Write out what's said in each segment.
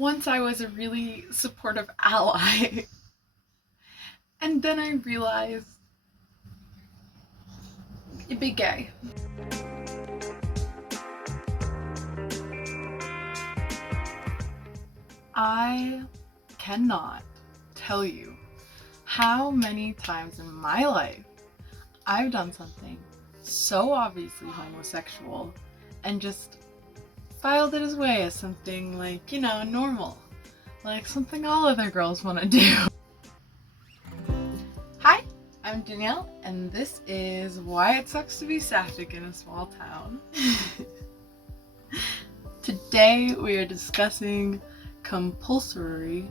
Once I was a really supportive ally, and then I realized you'd be gay. I cannot tell you how many times in my life I've done something so obviously homosexual and just filed it away as something like, normal. Like something all other girls want to do. Hi, I'm Danielle, and this is Why It Sucks to Be Sapphic in a Small Town. Today we are discussing compulsory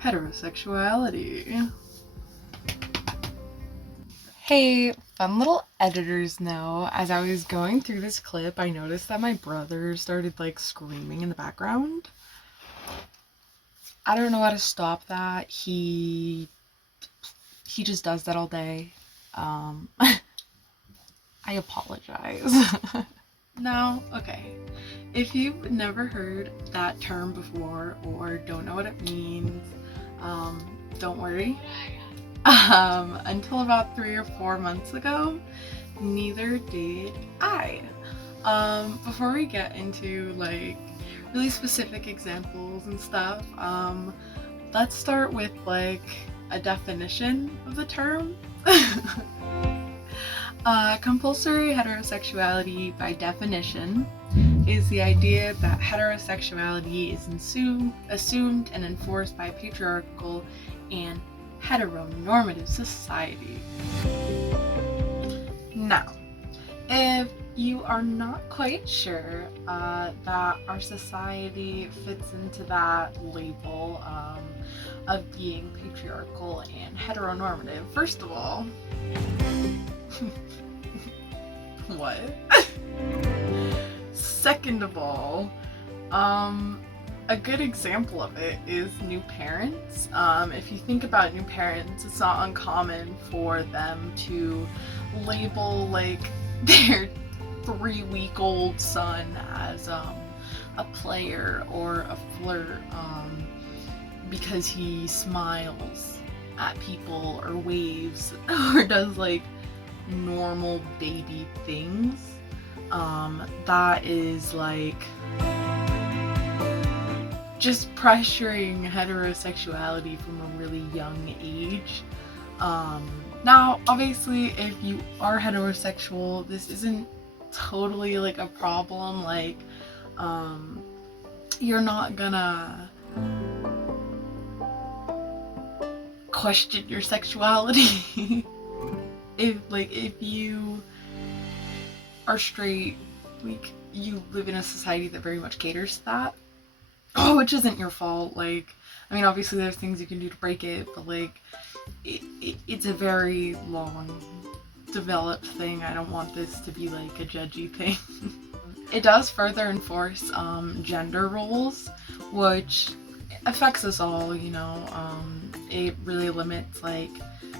heterosexuality. Hey, fun little editor's note. As I was going through this clip, I noticed that my brother started screaming in the background. I don't know how to stop that. He just does that all day. I apologize. Now, okay, if you've never heard that term before or don't know what it means, don't worry. Until about 3 or 4 months ago, neither did I. Before we get into really specific examples and stuff, let's start with a definition of the term. Compulsory heterosexuality, by definition, is the idea that heterosexuality is assumed and enforced by a patriarchal and heteronormative society. Now, if you are not quite sure that our society fits into that label of being patriarchal and heteronormative, first of all, what? Second of all, a good example of it is new parents. If you think about new parents, it's not uncommon for them to label their 3-week-old son as a player or a flirt because he smiles at people or waves or does normal baby things. That is just pressuring heterosexuality from a really young age. Now, obviously, if you are heterosexual, this isn't totally a problem. You're not gonna question your sexuality. if you are straight, you live in a society that very much caters to that. Which isn't your fault. Obviously there's things you can do to break it, but it's a very long developed thing. I don't want this to be a judgy thing. It does further enforce gender roles, which affects us all, it really limits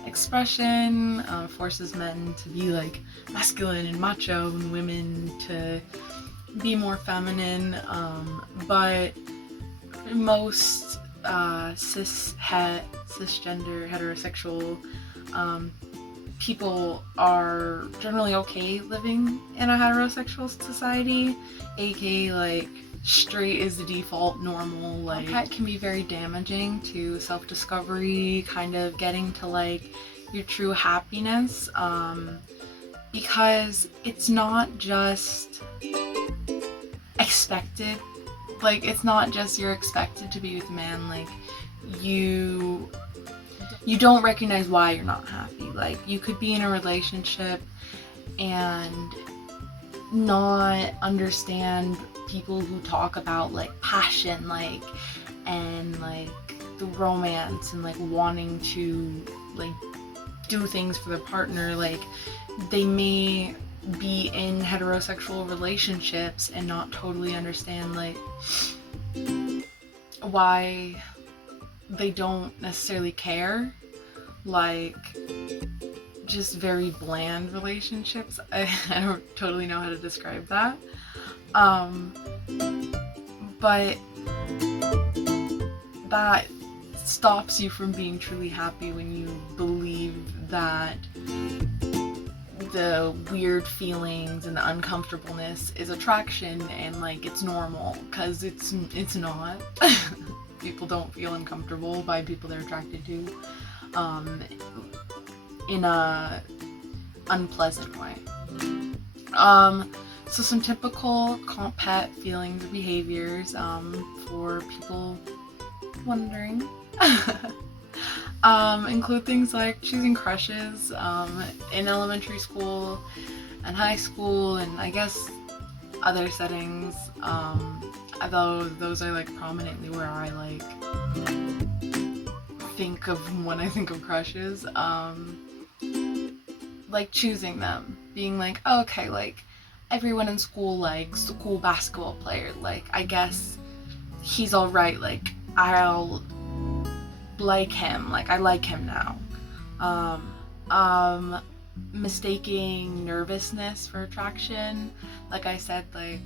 expression, forces men to be masculine and macho and women to be more feminine, but most cisgender heterosexual people are generally okay living in a heterosexual society, aka straight is the default normal. That can be very damaging to self-discovery, kind of getting to your true happiness, because it's not just expected. It's not just you're expected to be with a man. You don't recognize why you're not happy. You could be in a relationship and not understand people who talk about passion and the romance and wanting to do things for their partner. They may be in heterosexual relationships and not totally understand why they don't necessarily care. Just very bland relationships. I don't totally know how to describe that. But that stops you from being truly happy when you believe that the weird feelings and the uncomfortableness is attraction and like it's normal, because it's not. People don't feel uncomfortable by people they're attracted to in a unpleasant way. So some typical comp pet feelings or behaviors for people wondering include things like choosing crushes in elementary school and high school, and I guess other settings. Although those are like prominently where I like think of when I think of crushes. Like choosing them, being like, oh, okay, like everyone in school likes the cool basketball player, like I guess he's alright, like I'll like him, like I like him now. Mistaking nervousness for attraction. Like I said, like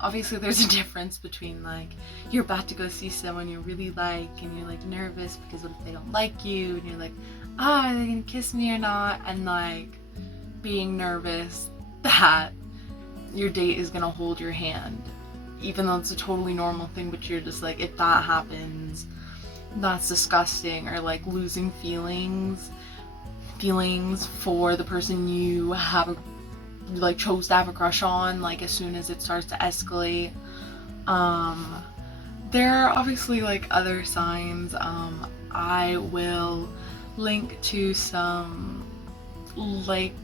obviously there's a difference between like you're about to go see someone you really like and you're like nervous because what if they don't like you, and you're like, ah, are they gonna kiss me or not, and like being nervous that your date is gonna hold your hand, even though it's a totally normal thing, but you're just like, if that happens, that's disgusting. Or like losing feelings for the person you have like chose to have a crush on, like as soon as it starts to escalate. There are obviously like other signs. I will link to some like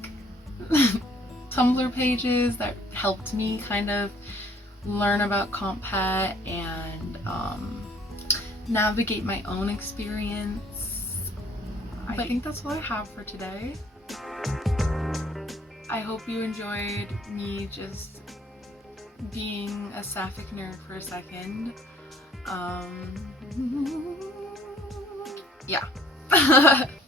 Tumblr pages that helped me kind of learn about comp pet and navigate my own experience. I think that's all I have for today. I hope you enjoyed me just being a sapphic nerd for a second. Yeah.